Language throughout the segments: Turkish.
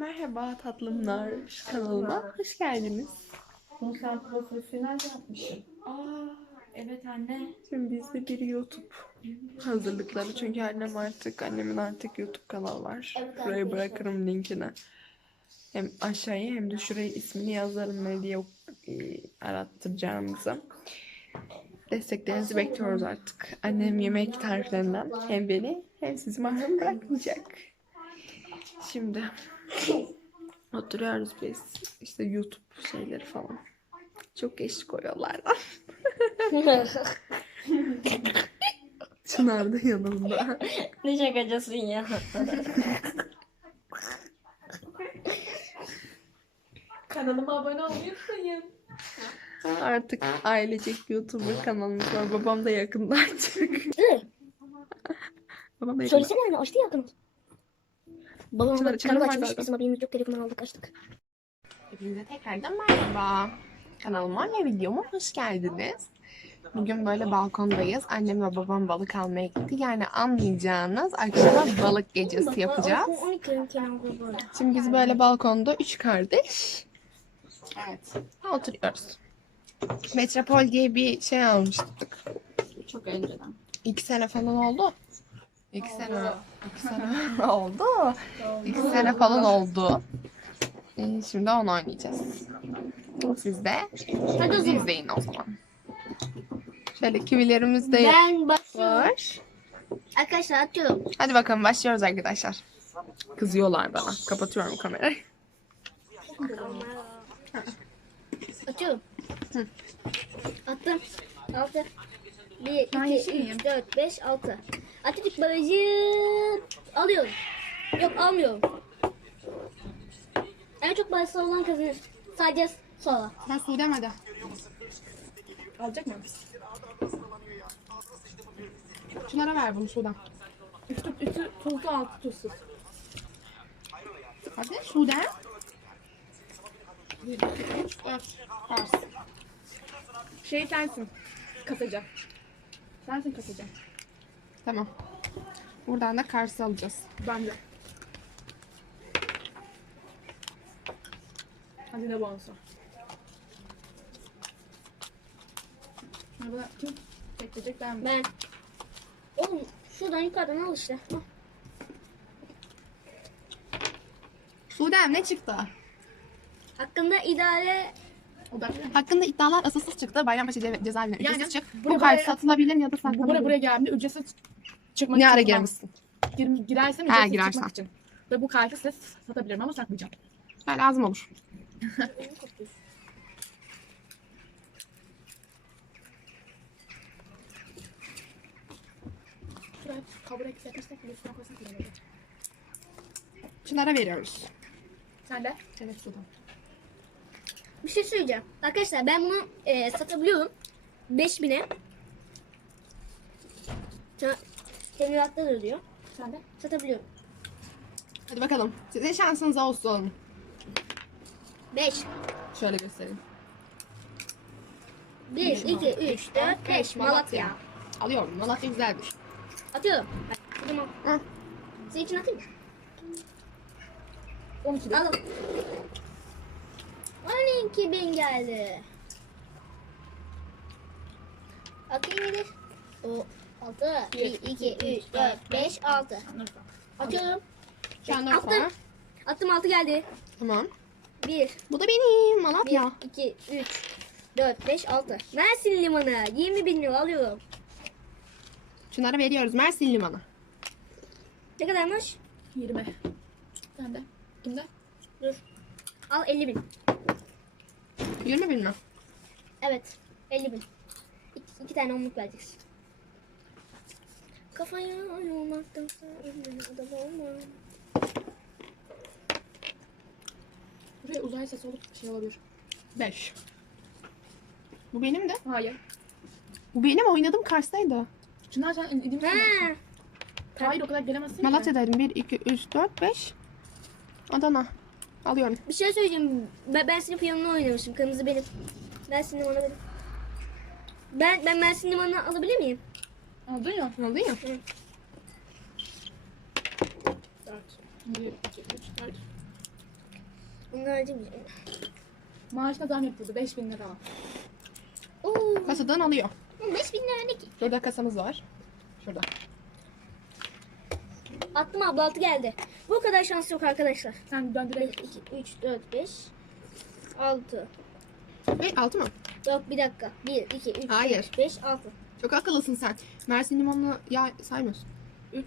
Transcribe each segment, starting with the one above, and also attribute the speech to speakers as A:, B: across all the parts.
A: merhaba tatlımlar. Kanalıma hoş geldiniz.
B: Bunu sen profesyonel yapmışsın.
A: Aa,
B: Evet anne.
A: şimdi bizde bir YouTube hazırlıkları. Çünkü annem artık, annemin artık YouTube kanalı var. Buraya bırakırım linkini. Hem aşağıya hem de şuraya ismini yazarım ne diye e, arattıracağımıza. Desteklerinizi bekliyoruz artık. Annem yemek tariflerinden hem beni hem sizi mahrum bırakmayacak. Şimdi oturuyoruz biz. İşte YouTube şeyleri falan. Çok geç koyuyorlar. Çınar da yanımda.
C: ne şakacısın ya.
B: Kanalıma abone olmayı unutmayın.
A: Artık ailecek YouTuber kanalımız var. Babam da yakında açacak. Babam da yakında.
C: Söylesene anne açtı ya kanalı.
A: Zaten.
C: bizim haberimiz yok telefonu aldık açtık.
A: Hepinize tekrardan merhaba. Kanalıma ve videoma hoş geldiniz. Bugün böyle balkondayız. Annem ve babam balık almaya gitti. Yani anlayacağınız akşama balık gecesi yapacağız.
C: 12 kenar burada.
A: Şimdi biz böyle balkonda üç kardeş
B: Evet.
A: oturuyoruz. Metropol diye bir şey almıştık.
B: Çok önceden.
A: İki sene falan oldu. İki sene, iki sene oldu. İki sene falan oldu. Ee, Şimdi onu oynayacağız. Siz de bizi izleyin o zaman. Şöyle kivilerimiz de
C: Ben başlıyorum.
A: var.
C: Arkadaşlar atıyorum.
A: Hadi bakalım başlıyoruz arkadaşlar. Kızıyorlar bana. Kapatıyorum kamerayı.
C: Atıyorum. Attım. 6. 1,
B: Ben
C: 2,
B: yeşil miyim?
C: 3, 4, 5, 6. Atatürk barajı alıyorum. Yok almıyorum. En çok barajı olan kazanır. Sadece sonra.
B: Ben Suudem hadi. Alacak mı? Çınar'a ver bunu Suudem. Üstü, üstü tuzlu altı tuzsuz. Hadi Suudem. Bir, iki, üç, dört. Pars. Şey sensin. Kasacak. Sensin kasacak.
A: Tamam. Buradan da Kars'ı alacağız.
B: Ben de. Hadi ne bonsu. Şuna kim çekecek ben mi?
C: Ben. Oğlum şuradan yukarıdan al işte. Al.
A: Suudem ne çıktı?
C: Hakkında idare
A: Hakkında iddialar asılsız çıktı. Bayrampaşa ce- cezaevine
B: Yani
A: ücretsiz çık.
B: buraya-
A: Bu kart
B: buraya-
A: satılabilir ya da
B: bu buraya
A: saklanabilir.
B: buraya geldiğimde ücretsiz çıkmak
A: Ne
B: için
A: ara
B: kullan-
A: girmişsin?
B: Gir, girersem
A: Ha,
B: ücretsiz
A: girersen.
B: çıkmak için. Ve bu kartı size satabilirim ama saklayacağım.
A: Ha, lazım olur.
B: Şuraya kabul üstüne koysak.
A: Çınar'a veriyoruz.
B: Sen de? Evet Sudan.
C: bir şey söyleyeceğim. Arkadaşlar ben bunu e, satabiliyorum. 5000'e. Te- Teminatlar ödüyor.
B: Sen de?
C: Satabiliyorum.
A: Hadi bakalım. Sizin şansınız olsun.
C: 5.
A: Şöyle göstereyim.
C: 1, 2, 3, 4, 5. Malatya.
A: Alıyorum. Malatya güzeldir.
C: Atıyorum. Hadi, o zaman.
A: Hı.
C: Senin için atayım mı?
B: 12 de.
C: Alın. 12 bin geldi. Atayım nedir? O 6, 1, 2, 3, 4, 5, 6. Atıyorum.
A: Şanlıurfa.
C: Attım. Attım 6 geldi.
A: Tamam.
C: 1,
A: Bu da benim
C: 1,
A: Malatya.
C: 2, 3, 4, 5, 6. Mersin limanı. 20 bin lira alıyorum.
A: Çınar'a veriyoruz. Mersin Limanı.
C: Ne kadarmış?
B: 20. Sen de. Kimde?
C: Dur. Al 50 bin.
A: 20 bin mi?
C: Evet. 50 bin. İki, iki tane onluk vereceksin. Kafaya yormaktansa ölmeyen adam olma.
B: Buraya uzay sesi olup şey olabilir.
A: 5. Bu benim de.
B: Hayır.
A: Bu benim oynadım Kars'taydı.
B: Çınar sen idim
C: Ha.
B: Hayır o kadar gelemezsin.
A: Malatya'daydım. 1, 2, 3, 4, 5. Adana. Alıyorum.
C: Bir şey söyleyeceğim. Ben, ben senin piyanonu oynamışım. Kırmızı benim. Mersin limanı benim. Ben, ben Mersin limanı alabilir miyim?
B: Aldın ya.
A: Aldın ya.
B: 4. 1, 2, 3, 4.
C: Bunlar harcamayacağım.
B: Maaşına zam yapıldı. 5000 lira.
C: Oo,
A: Kasadan alıyor.
C: 5000 lira ne ki?
A: Şurada kasamız var. Şurada.
C: Attım abla altı geldi. Bu kadar şans yok arkadaşlar.
B: Sen
C: 1,
B: döndürek.
C: 2, 3, 4, 5, 6.
A: Ve altı mı?
C: Yok bir dakika. 1, 2, 3,
A: Hayır.
C: 4, 5, 6.
A: Çok akıllısın sen. Mersin limonlu yağ saymıyorsun.
B: 3.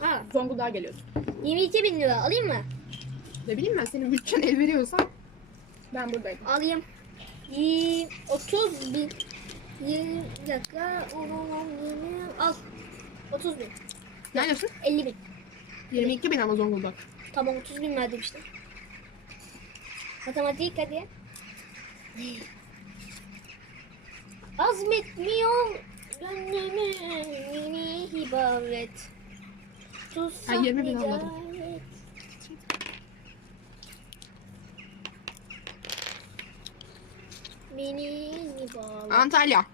C: Ha,
B: Zonguldak'a geliyorsun.
C: 22 bin lira alayım mı?
A: Ne bileyim ben senin bütçen el veriyorsa.
B: Ben buradayım.
C: Alayım. Yi- 30 bin. 20 bir dakika. 10, 10, 20, al. 30 bin.
A: Ne diyorsun?
C: 50 bin.
A: 22 bin ama Zonguldak.
C: Tamam 30 bin verdim işte. Matematik hadi. Azmetmiyor gönlümü hibaret. Tutsak
A: Ha, 20 bin almadım.
C: hicaret. Beni hibaret.
A: Antalya.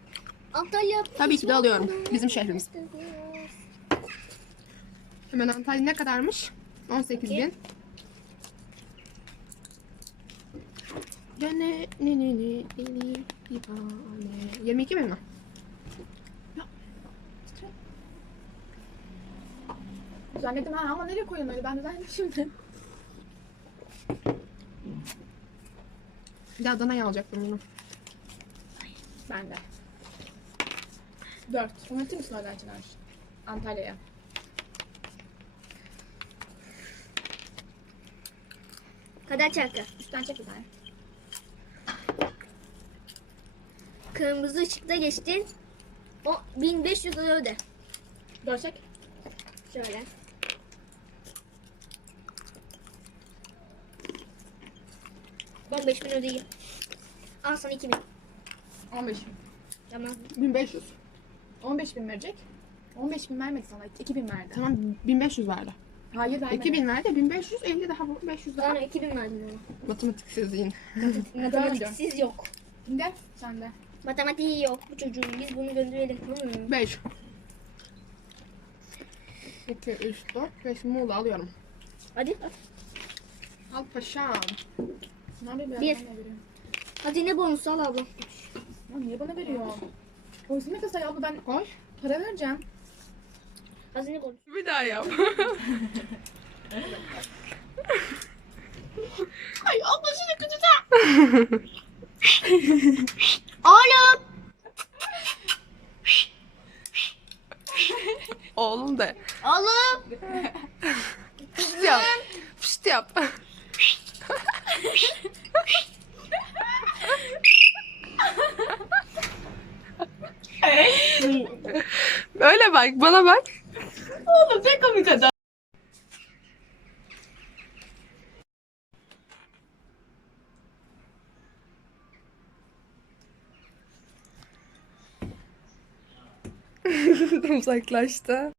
C: Antalya.
A: Tabii ki de alıyorum. Bizim şehrimiz. Hemen Antalya ne kadarmış? 18 bin. Gene ne ne ne ne ne divane. 22 bin mi?
B: Düzenledim ha ama nereye koyayım öyle? Ben düzenledim şimdi.
A: Bir de Adana'ya alacaktım bunu.
B: Ben de. 4. Unutur musun oradan Çınar? Antalya'ya.
C: Kader çarkı.
B: Üstten çek bir tane.
C: Kırmızı ışıkta geçtin. O 1500 lira öde.
B: 4 çek.
C: Şöyle. On beş bin ödeyeyim. Al sana iki bin.
B: 15 bin.
C: Tamam.
A: 1500.
B: 15 bin verecek. 15 bin vermedi sana. 2 bin verdi.
A: Tamam 1500 verdi.
B: Hayır vermedi.
A: 2000 verdi 1500 50 daha bu 500 daha.
C: Sonra iki bin verdim ona.
A: Matematiksizliğin.
C: Matematiksiz yok.
B: Şimdi sen de.
C: Matematiği yok bu çocuğun. Biz bunu gönderelim. Hmm.
A: 5. 2, 3, 4, 5 Muğla alıyorum.
C: Hadi.
A: Al paşam.
B: Ben?
C: Bir.
B: Bana.
C: Hadi ne bonusu al abla.
B: Ya niye bana veriyor? Koysun ne kasaya abla ben
A: Koy.
B: para vereceğim.
C: Hazine bonusu.
D: Bir daha yap.
A: Ay abla şunu kötü
C: Oğlum.
D: Oğlum de.
C: Oğlum.
D: Pişt yap. Pişt yap. Öyle bak bana bak. Oğlum ne komik adam. Uzaklaştı.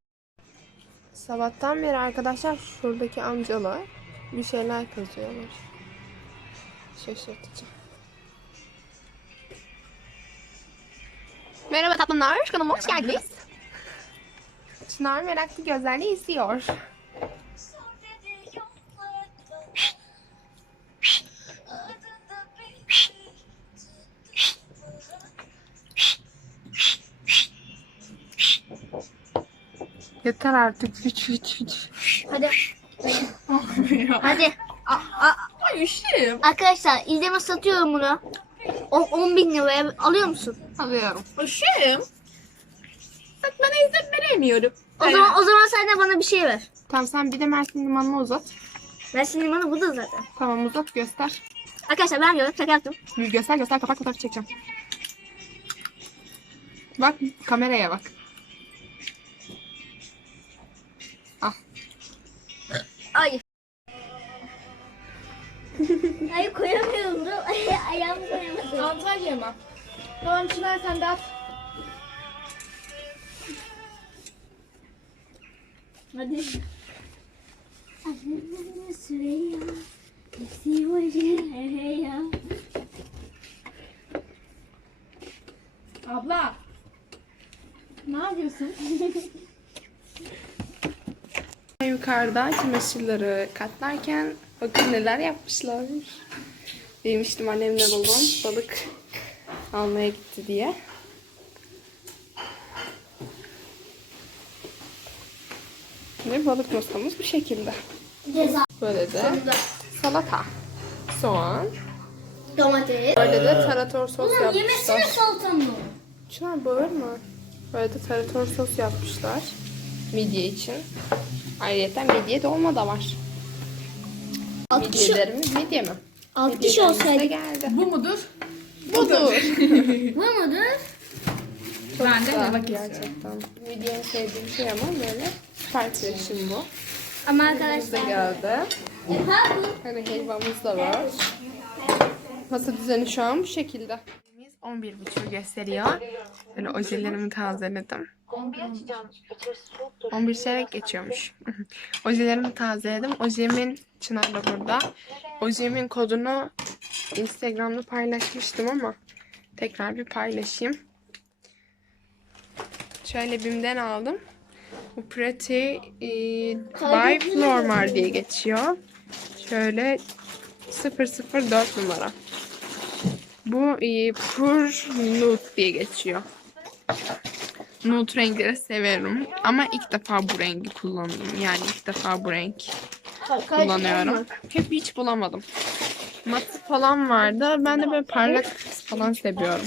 A: Sabahtan beri arkadaşlar şuradaki amcalar bir şeyler kazıyorlar. Şaşırtıcı. Merhaba tatlımlar, kanalıma hoş geldiniz. Çınar meraklı gözlerle izliyor. Yeter artık hiç hiç hiç.
C: Hadi. Hadi.
D: Ay üşüyüm.
C: Arkadaşlar izleme satıyorum bunu. O 10 bin liraya alıyor musun?
A: Alıyorum.
D: Üşüyüm. Bak bana izin veremiyorum.
C: O zaman o zaman sen de bana bir şey ver.
A: Tamam sen bir de Mersin limanını uzat.
C: Ben şimdi bana bu da zaten.
A: Tamam uzat göster.
C: Arkadaşlar ben diyorum şaka yaptım.
A: Bir Göster göster kapak fotoğrafı çekeceğim. Bak kameraya bak.
B: Çınar sen de at.
C: Hadi.
B: Abla. Ne yapıyorsun?
D: Yukarıda çamaşırları katlarken
A: Bakın neler yapmışlar. Demiştim annemle babam balık almaya gitti diye. Ve balık masamız bu şekilde. Böyle de salata, soğan,
C: Domates.
A: böyle de tarator sos
C: Yemesine
A: yapmışlar.
C: salata mı?
A: Çınar bağırma. Böyle de tarator sos yapmışlar. Midye için. Ayrıca midye dolma da var. Midyelerimiz midye mi?
C: altı kişi olsaydı.
A: geldi.
B: Bu mudur?
A: Budur.
C: Bu mudur?
B: Ben de istiyorum.
A: gerçekten. En sevdiğim şey ama böyle kreşim bu.
C: Ama arkadaşlar.
A: geldi. Hani helvamız da var. Masa düzeni şu an bu şekilde. 11.30 gösteriyor. Böyle ojelerimi tazeledim. 11 çeyrek geçiyormuş. Ojelerimi tazeledim. Ojemin Çınar da burada. Ojemin kodunu Instagram'da paylaşmıştım ama tekrar bir paylaşayım. Şöyle BİM'den aldım. Bu Pretty e, by Flormar diye geçiyor. Şöyle 004 numara. Bu e, Pur Nude diye geçiyor. Nude renkleri severim. Ama ilk defa bu rengi kullandım. Yani ilk defa bu renk kullanıyorum. Hep hiç bulamadım. Matı falan vardı. Ben de böyle parlak falan seviyorum.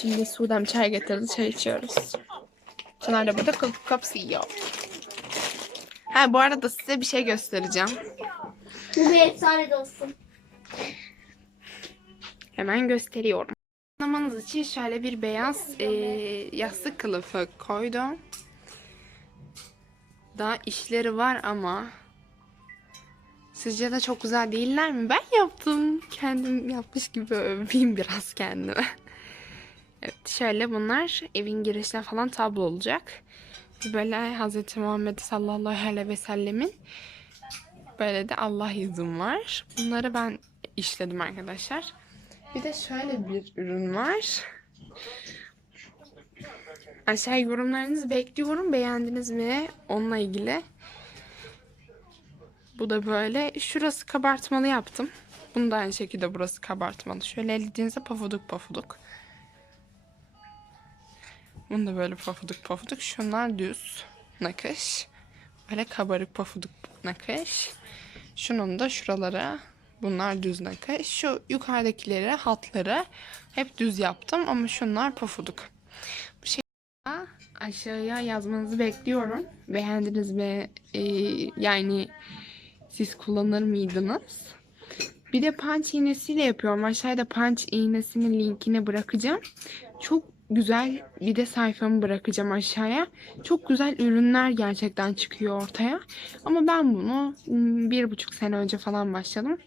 A: Şimdi Sudan çay getirdi. Çay içiyoruz. Çınar da burada kapı kapısı yiyor. Ha bu arada size bir şey göstereceğim.
C: Bu bir efsane dostum.
A: Hemen gösteriyorum. Anlamanız için şöyle bir beyaz e, yastık kılıfı koydum. Daha işleri var ama sizce de çok güzel değiller mi? Ben yaptım. Kendim yapmış gibi öveyim biraz kendime. Evet şöyle bunlar evin girişine falan tablo olacak. Böyle Hz. Muhammed sallallahu aleyhi ve sellemin böyle de Allah yüzüm var. Bunları ben işledim arkadaşlar. Bir de şöyle bir ürün var. Aşağı yorumlarınızı bekliyorum. Beğendiniz mi? Onunla ilgili. Bu da böyle. Şurası kabartmalı yaptım. Bunu da aynı şekilde burası kabartmalı. Şöyle ellediğinizde pafuduk pafuduk. Bunu da böyle pafuduk pafuduk. Şunlar düz nakış. Böyle kabarık pafuduk nakış. Şunun da şuralara bunlar düz nakış. Şu yukarıdakileri hatları hep düz yaptım ama şunlar pafuduk. Bu şey aşağıya yazmanızı bekliyorum. Beğendiniz mi? Ee, yani siz kullanır mıydınız? Bir de punch iğnesiyle yapıyorum. Aşağıda punch iğnesinin linkini bırakacağım. Çok güzel bir de sayfamı bırakacağım aşağıya. Çok güzel ürünler gerçekten çıkıyor ortaya. Ama ben bunu hmm, bir buçuk sene önce falan başladım.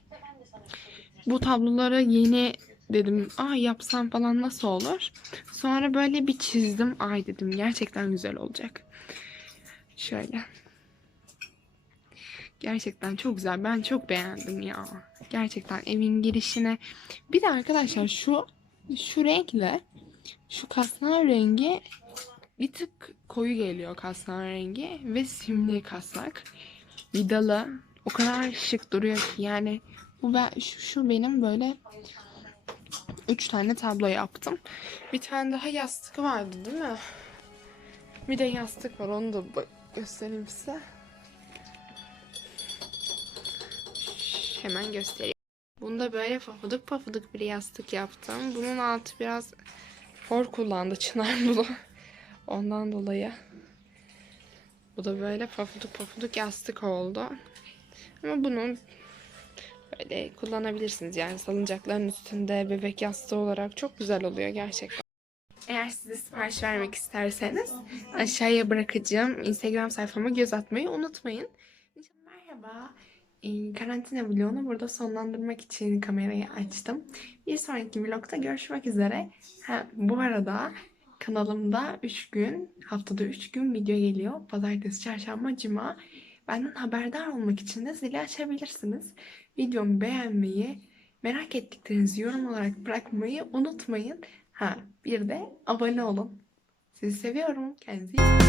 A: Bu tabloları yeni dedim aa yapsam falan nasıl olur? Sonra böyle bir çizdim. Ay dedim gerçekten güzel olacak. Şöyle. Gerçekten çok güzel. Ben çok beğendim ya. Gerçekten evin girişine. Bir de arkadaşlar şu şu renkle şu kasnar rengi bir tık koyu geliyor kasnar rengi ve simli kasnak. Vidalı. O kadar şık duruyor ki yani bu ben, şu, şu benim böyle üç tane tablo yaptım. Bir tane daha yastık vardı değil mi? Bir de yastık var onu da göstereyim size. Hemen göstereyim. Bunda böyle pafuduk pafuduk bir yastık yaptım. Bunun altı biraz for kullandı Çınar bunu. Ondan dolayı. Bu da böyle pafuduk pafuduk yastık oldu. Ama bunun böyle kullanabilirsiniz. Yani salıncakların üstünde bebek yastığı olarak çok güzel oluyor gerçekten. Eğer siz de sipariş vermek isterseniz aşağıya bırakacağım. Instagram sayfama göz atmayı unutmayın. Merhaba. Ee, karantina vlogunu burada sonlandırmak için kamerayı açtım. Bir sonraki vlogda görüşmek üzere. Ha, bu arada kanalımda 3 gün, haftada 3 gün video geliyor. Pazartesi, çarşamba, cuma. Benden haberdar olmak için de zili açabilirsiniz. Videomu beğenmeyi, merak ettiklerinizi yorum olarak bırakmayı unutmayın. Ha, bir de abone olun. Sizi seviyorum. Kendinize iyi bakın.